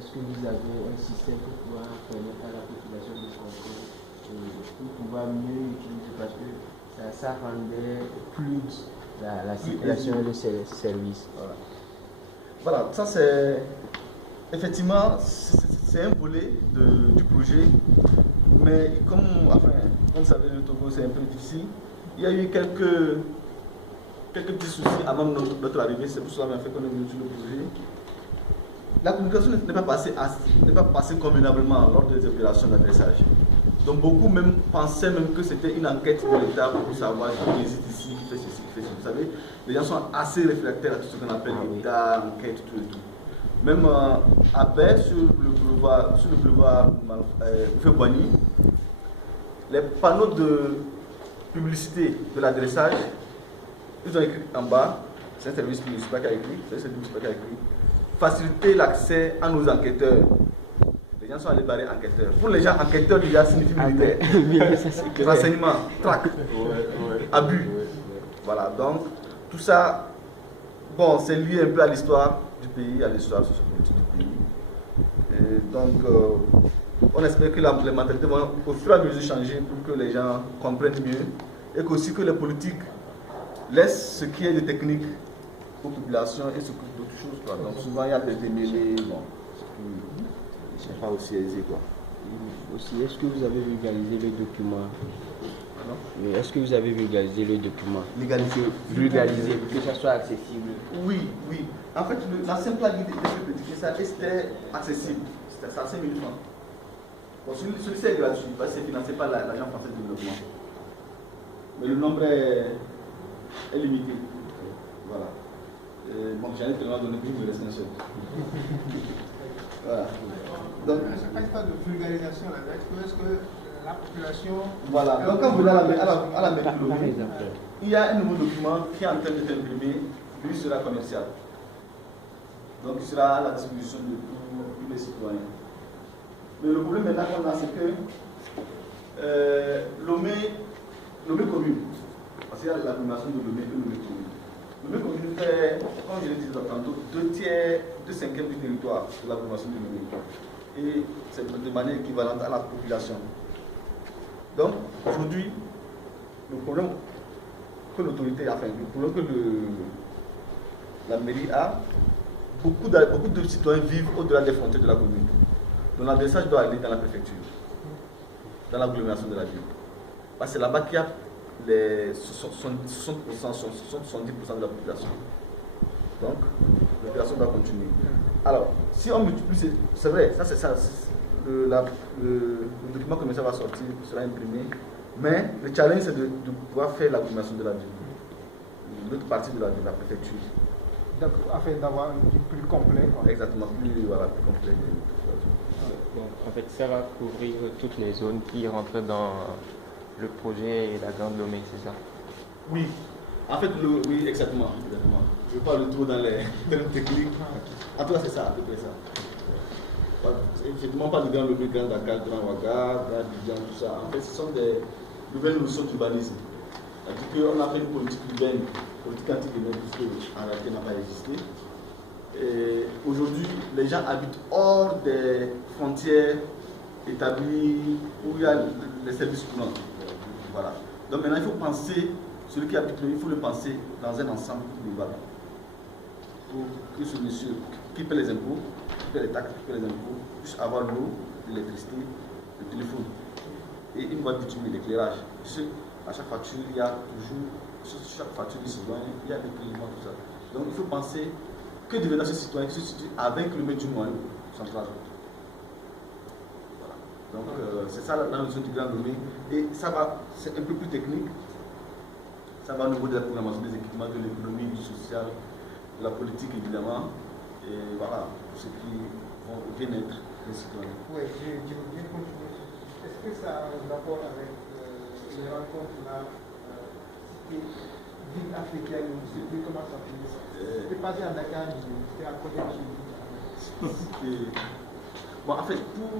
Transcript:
est-ce que vous avez un système pour pouvoir permettre à la population de comprendre pour pouvoir mieux utiliser parce que ça rendait fluide la circulation de ces services. Voilà, ça c'est effectivement c'est un volet du projet, mais comme vous savez, le Togo c'est un peu difficile. Il y a eu quelques petits soucis avant notre arrivée, c'est pour cela qu'on est venu sur le projet. La communication n'est pas passée convenablement lors des opérations d'adressage. Donc beaucoup même pensaient que c'était une enquête de l'État pour savoir qui hésite ici, qui fait ceci, qui fait ceci. Vous savez, les gens sont assez réfractaires à tout ce qu'on appelle l'État, enquête, tout et tout. Même à Baie, sur le boulevard Bouffe-Boigny, les panneaux de publicité de l'adressage, ils ont écrit en bas, c'est un service municipal qui a écrit, faciliter l'accès à nos enquêteurs. Les gens sont allés barrer enquêteurs. Pour les gens, enquêteurs déjà signifie militaire. Renseignement, traque, abus. Voilà, donc tout ça, bon, c'est lié un peu à l'histoire du pays, à l'histoire sociopolitique du pays. Et donc, on espère que les mentalités vont au fur et à mesure changer pour que les gens comprennent mieux et qu'aussi que les politiques laissent ce qui est de technique aux populations et s'occupent d'autres choses. Quoi. Donc souvent il y a des démêlés, bon, c'est pas aussi aisé. Quoi. Aussi, est-ce que vous avez vulgarisé le document? Est-ce que vous avez vulgarisé le document? Vulgarisé pour que ça soit accessible. Oui. En fait, la simple guide de critiquer ça, c'était accessible. C'était à 5 000 francs. Bon, celui-ci est gratuit parce que c'est financé par l'Agence française de développement. Mais le nombre est limité. Voilà. Bon, j'allais te donner plus, il me reste un seul. Voilà. Donc, ça ne pas de vulgarisation là, est-ce que la population. Voilà. Donc, quand vous allez à la méthodologie, il y a un nouveau document qui est en train d'être imprimé, lui sera commercial. Donc, il sera à la disposition de tous les citoyens. Mais le problème maintenant qu'on a, c'est que Lomé commune, parce qu'il y a l'agglomération de Lomé et Lomé commune. Lomé commune fait, comme je l'ai dit tantôt, 2/5 du territoire de l'agglomération de Lomé. Et c'est de manière équivalente à la population. Donc, aujourd'hui, le problème que l'autorité a fait, le problème que la mairie a, beaucoup de citoyens vivent au-delà des frontières de la commune. Donc l'adressage doit aller dans la préfecture, dans l'agglomération de la ville. Parce que c'est là-bas qu'il y a les 70% de la population. Donc, la population doit continuer. Alors, si on multiplie, c'est vrai, ça c'est ça. Le document comme ça va sortir, sera imprimé. Mais le challenge c'est de pouvoir faire l'agglomération de la ville. L'autre partie de la préfecture. Donc, afin d'avoir un truc plus complet. Quoi. Exactement, plus complet. Donc, en fait, ça va couvrir toutes les zones qui rentrent dans le projet et la Grande Lomé, c'est ça? Oui. En fait, oui, exactement. Je ne vais pas le tour dans les termes techniques. En tout cas, c'est ça, à peu près ça. Effectivement, pas de Grande Lomé, Grand Dakar, Grand Ouaga, Grand Abidjan, tout ça. En fait, ce sont des nouvelles notions d'urbanisme. C'est-à-dire qu'on a fait une politique urbaine, politique anti-urbaine, puisqu'en réalité n'a pas existé. Aujourd'hui, les gens habitent hors des frontières établies où il y a les services courants. Voilà. Donc maintenant, il faut penser, celui qui habite là, il faut le penser dans un ensemble global. Pour que ce monsieur qui paie les impôts, qui paie les taxes, qui paie les impôts, puisse avoir l'eau, l'électricité, le téléphone et une boîte bitume et l'éclairage. À chaque facture, il y a toujours, sur chaque facture du citoyen, il y a des prélèvements, tout ça. Donc il faut penser que deviendra ce citoyen qui se situe à 20 km du moyen central. Voilà. Donc c'est ça la notion du Grand Lomé. Et ça va, c'est un peu plus technique. Ça va au niveau de la programmation des équipements, de l'économie, du social, de la politique évidemment. Et voilà, pour ceux qui vont au bien-être des citoyens. Oui, je veux bien continuer. Est-ce que ça a un rapport avec les rencontres là, ville africaine, je ne sais plus comment ça finit. C'était passé à Dakar, c'était à côté de chez nous. Bon, en fait, pour